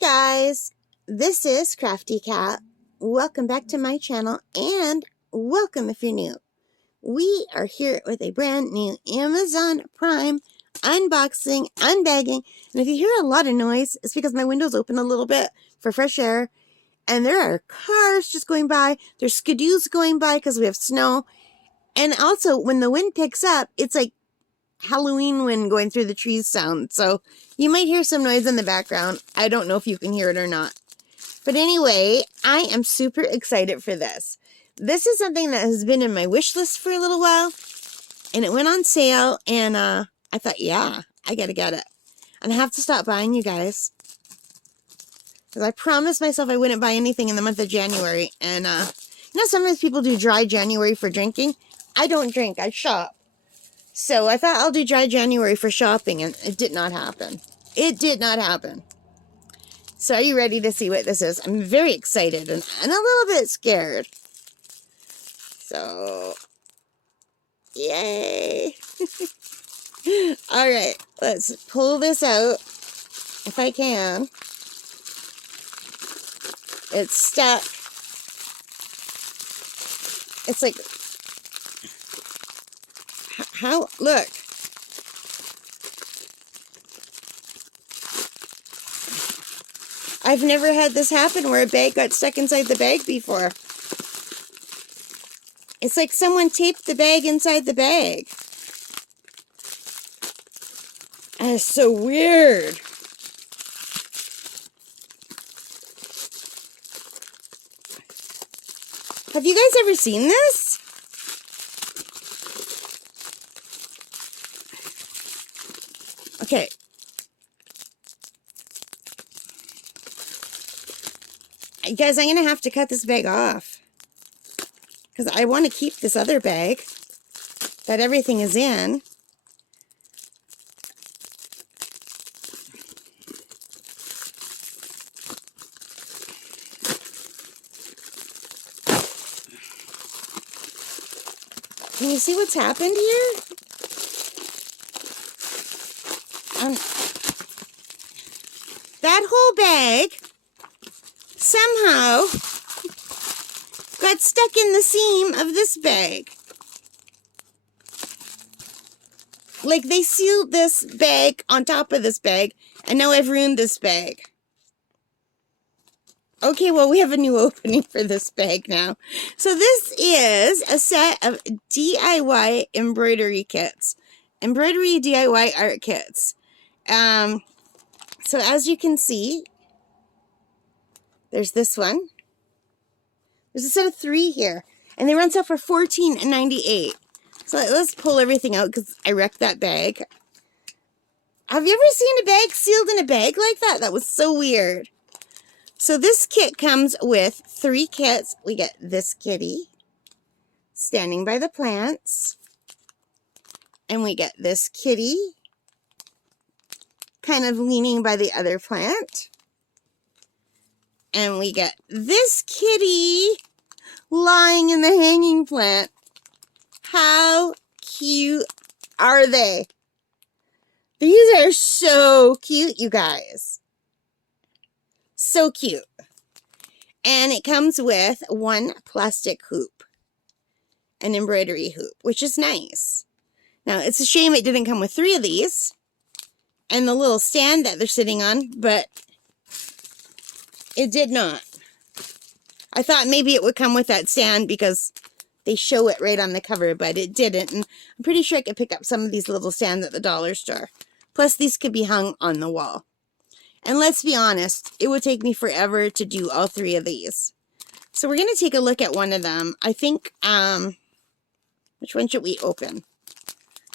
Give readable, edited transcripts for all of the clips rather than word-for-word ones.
Guys, this is Crafty Cat. Welcome back to my channel and welcome if you're new. We are here with a brand new Amazon Prime unboxing, unbagging, and if you hear a lot of noise, it's because my window's open a little bit for fresh air and there are cars just going by, there's skidoos going by because we have snow, and also when the wind picks up, it's like Halloween wind going through the trees sound, so you might hear some noise in the background. I don't know if you can hear it or not. But anyway, I am super excited for this. This is something that has been in my wish list for a little while, and it went on sale, and I thought, yeah, I gotta get it. And I have to stop buying, you guys, because I promised myself I wouldn't buy anything in the month of January, and you know, sometimes people do dry January for drinking. I don't drink, I shop. So I thought I'll do dry January for shopping, and it did not happen. It did not happen. So are you ready to see what this is? I'm very excited and a little bit scared. So, yay. All right, let's pull this out if I can. It's stuck. It's like, how, look. I've never had this happen where a bag got stuck inside the bag before. It's like someone taped the bag inside the bag. That is so weird. Have you guys ever seen this? Okay. Guys, I'm going to have to cut this bag off. Because I want to keep this other bag that everything is in. Can you see what's happened here? That whole bag somehow got stuck in the seam of this bag. Like they sealed this bag on top of this bag, and now I've ruined this bag. Okay, well, we have a new opening for this bag now. So this is a set of DIY embroidery kits. Embroidery DIY art kits. So as you can see, there's this one. There's a set of 3 here, and they run sale for $14.98. So let's pull everything out because I wrecked that bag. Have you ever seen a bag sealed in a bag like that? That was so weird. So this kit comes with 3 kits. We get this kitty standing by the plants, and we get this kitty kind of leaning by the other plant. And we get this kitty lying in the hanging plant. How cute are they? These are so cute, you guys. So cute. And it comes with 1 plastic hoop. An embroidery hoop, which is nice. Now, it's a shame it didn't come with 3 of these. And the little stand that they're sitting on, but it did not. I thought maybe it would come with that stand because they show it right on the cover, but it didn't. And I'm pretty sure I could pick up some of these little stands at the dollar store. Plus, these could be hung on the wall. And let's be honest, it would take me forever to do all 3 of these. So we're going to take a look at one of them. I think, which one should we open?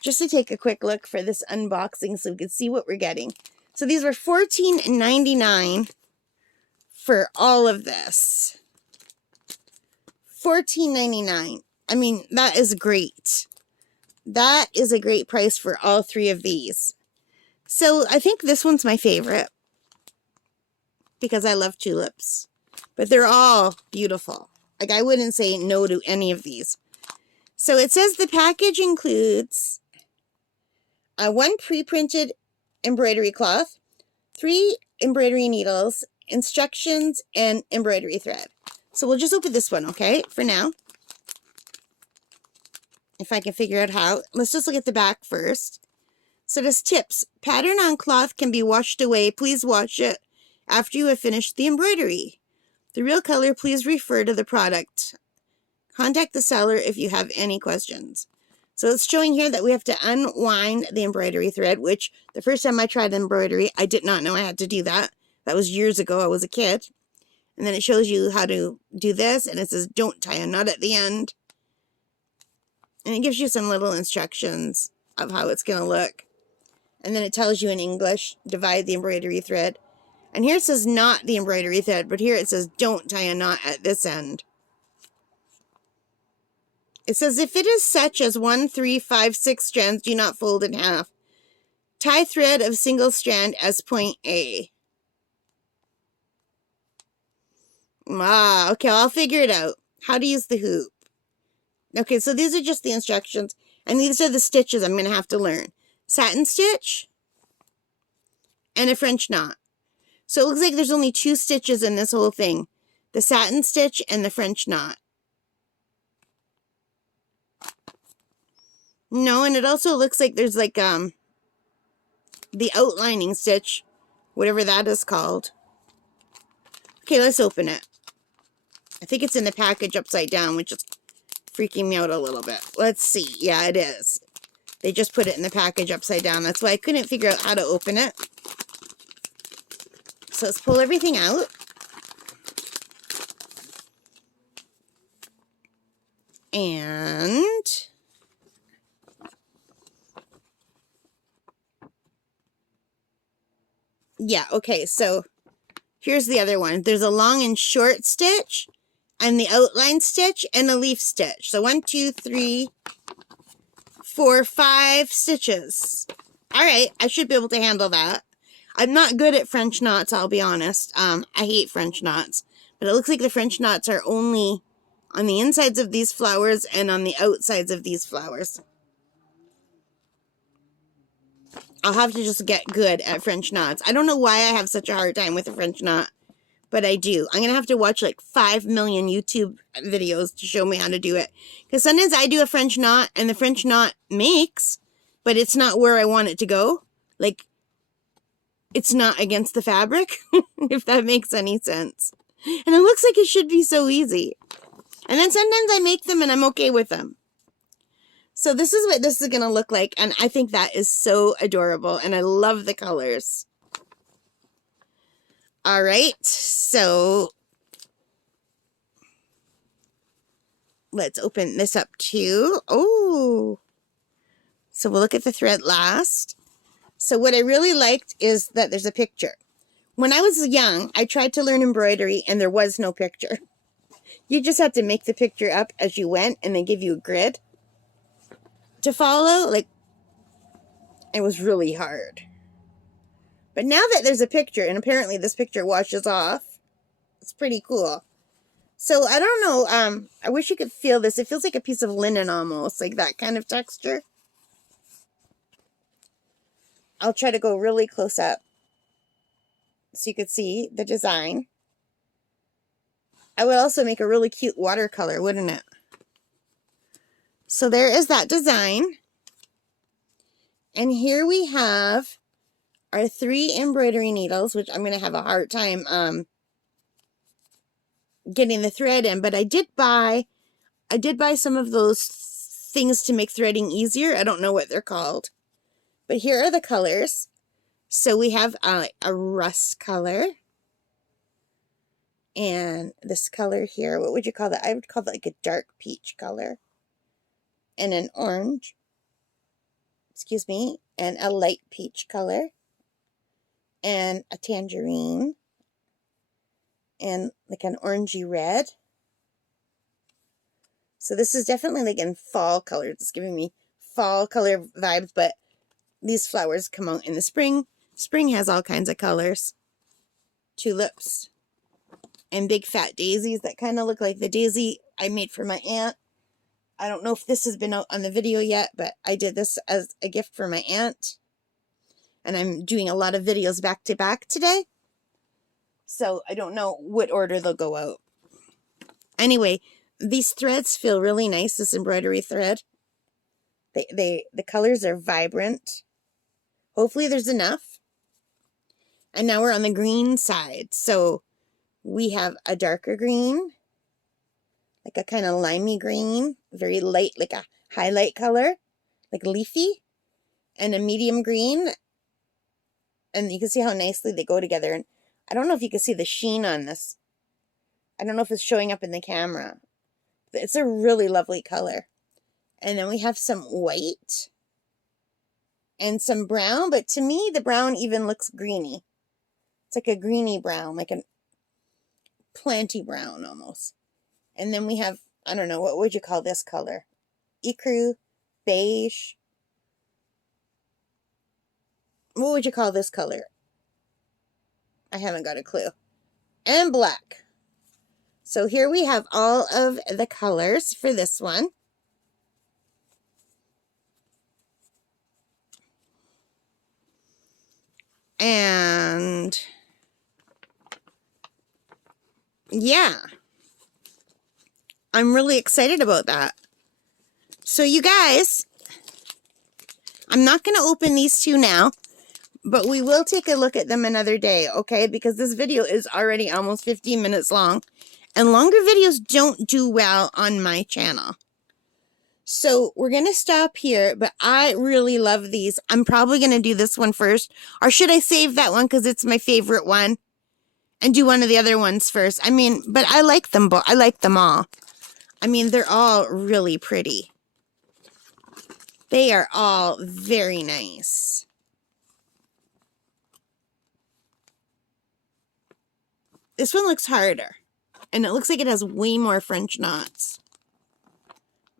Just to take a quick look for this unboxing so we can see what we're getting. So these were $14.99 for all of this. $14.99. I mean, that is great. That is a great price for all 3 of these. So I think this one's my favorite because I love tulips. But they're all beautiful. Like, I wouldn't say no to any of these. So it says the package includes 1 pre-printed embroidery cloth, 3 embroidery needles, instructions, and embroidery thread. So we'll just open this one, okay, for now. If I can figure out how. Let's just look at the back first. So this tips. Pattern on cloth can be washed away. Please wash it after you have finished the embroidery. The real color, please refer to the product. Contact the seller if you have any questions. So it's showing here that we have to unwind the embroidery thread, which the first time I tried embroidery, I did not know I had to do that. That was years ago. I was a kid. And then it shows you how to do this, and it says don't tie a knot at the end. And it gives you some little instructions of how it's going to look. And then it tells you in English, divide the embroidery thread. And here it says not the embroidery thread, but here it says don't tie a knot at this end. It says if it is such as 1, 3, 5, 6 strands, do not fold in half. Tie thread of single strand as point A. Okay, I'll figure it out. How to use the hoop. Okay, so these are just the instructions. And these are the stitches I'm going to have to learn. Satin stitch and a French knot. So it looks like there's only 2 stitches in this whole thing. The satin stitch and the French knot. No, and it also looks like there's like the outlining stitch, whatever that is called. Okay, let's open it. I think it's in the package upside down, which is freaking me out a little bit. Let's see. Yeah, it is. They just put it in the package upside down. That's why I couldn't figure out how to open it. So let's pull everything out. And yeah, okay, so here's the other one. There's a long and short stitch, and the outline stitch, and a leaf stitch. So 1, 2, 3, 4, 5 stitches. All right, I should be able to handle that. I'm not good at French knots, I'll be honest. I hate French knots. But it looks like the French knots are only on the insides of these flowers and on the outsides of these flowers. I'll have to just get good at French knots. I don't know why I have such a hard time with a French knot, but I do. I'm going to have to watch like 5 million YouTube videos to show me how to do it. Because sometimes I do a French knot and the French knot makes, but it's not where I want it to go. Like, it's not against the fabric, if that makes any sense. And it looks like it should be so easy. And then sometimes I make them and I'm okay with them. So this is what this is going to look like. And I think that is so adorable. And I love the colors. All right. So let's open this up too. Oh. So we'll look at the thread last. So what I really liked is that there's a picture. When I was young, I tried to learn embroidery and there was no picture. You just had to make the picture up as you went and they give you a grid to follow. Like, it was really hard. But now that there's a picture, and apparently this picture washes off, it's pretty cool. So I don't know, I wish you could feel this. It feels like a piece of linen almost, like that kind of texture. I'll try to go really close up so you could see the design. I would also make a really cute watercolor, wouldn't it? So there is that design. And here we have our 3 embroidery needles, which I'm going to have a hard time getting the thread in. But I did buy some of those things to make threading easier. I don't know what they're called. But here are the colors. So we have a rust color. And this color here, what would you call that? I would call that like a dark peach color. And an orange. Excuse me. And a light peach color. And a tangerine. And like an orangey red. So this is definitely like in fall colors. It's giving me fall color vibes, but these flowers come out in the spring. Spring has all kinds of colors. Tulips. And big fat daisies that kind of look like the daisy I made for my aunt. I don't know if this has been out on the video yet, but I did this as a gift for my aunt. And I'm doing a lot of videos back to back today. So I don't know what order they'll go out. Anyway, these threads feel really nice, this embroidery thread. The colors are vibrant. Hopefully there's enough. And now we're on the green side. So we have a darker green, like a kind of limey green, very light, like a highlight color, like leafy, and a medium green. And you can see how nicely they go together. And I don't know if you can see the sheen on this. I don't know if it's showing up in the camera. It's a really lovely color. And then we have some white and some brown, but to me, the brown even looks greeny. It's like a greeny brown, like a planty brown almost. And then we have, I don't know, what would you call this color? Ecru, beige. What would you call this color? I haven't got a clue. And black. So here we have all of the colors for this one. And yeah, I'm really excited about that. So you guys, I'm not going to open these two now, but we will take a look at them another day, okay? Because this video is already almost 15 minutes long, and longer videos don't do well on my channel. So we're going to stop here, but I really love these. I'm probably going to do this one first, or should I save that one because it's my favorite one and do one of the other ones first? I mean, but I like them both. I like them all. I mean, they're all really pretty. They are all very nice. This one looks harder, and it looks like it has way more French knots.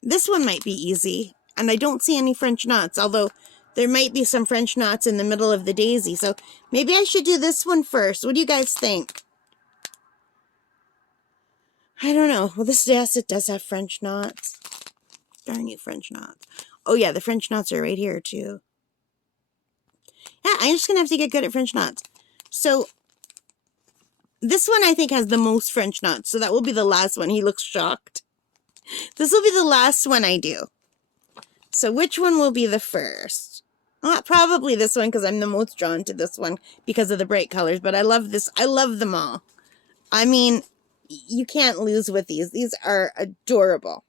This one might be easy, and I don't see any French knots, although there might be some French knots in the middle of the daisy, so maybe I should do this one first. What do you guys think? I don't know. Well, this, yes, it does have French knots. Darn you, French knots. Oh, yeah, the French knots are right here, too. Yeah, I'm just going to have to get good at French knots. So, this one I think has the most French knots, so that will be the last one. He looks shocked. This will be the last one I do. So which one will be the first? Probably this one because I'm the most drawn to this one because of the bright colors. But I love this. I love them all. I mean, you can't lose with these. These are adorable.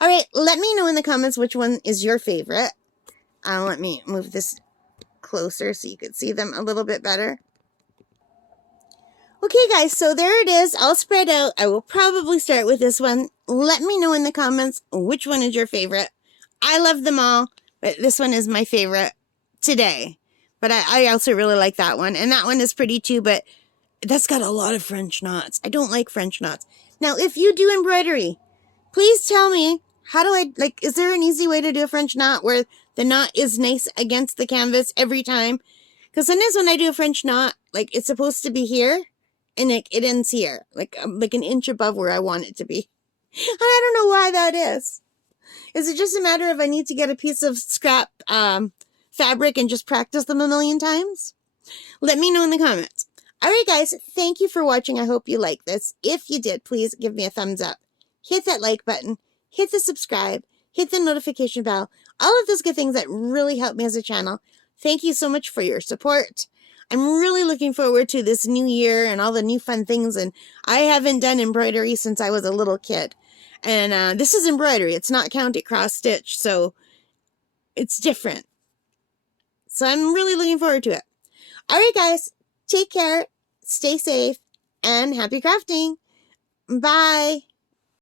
All right, let me know in the comments which one is your favorite. Let me move this closer so you can see them a little bit better. Okay, guys, so there it is, all spread out. I will probably start with this one. Let me know in the comments which one is your favorite. I love them all, but this one is my favorite today. But I also really like that one, and that one is pretty too, but that's got a lot of French knots. I don't like French knots. Now, if you do embroidery, please tell me, how do I, like, is there an easy way to do a French knot where the knot is nice against the canvas every time? Because sometimes when I do a French knot, like, it's supposed to be here, and it ends here, like an inch above where I want it to be. And I don't know why that is. Is it just a matter of I need to get a piece of scrap fabric and just practice them a million times? Let me know in the comments. All right, guys, thank you for watching. I hope you liked this. If you did, please give me a thumbs up. Hit that like button. Hit the subscribe. Hit the notification bell. All of those good things that really help me as a channel. Thank you so much for your support. I'm really looking forward to this new year and all the new fun things. And I haven't done embroidery since I was a little kid. And this is embroidery. It's not counted cross stitch, so it's different. So I'm really looking forward to it. All right, guys, take care, stay safe, and happy crafting. Bye.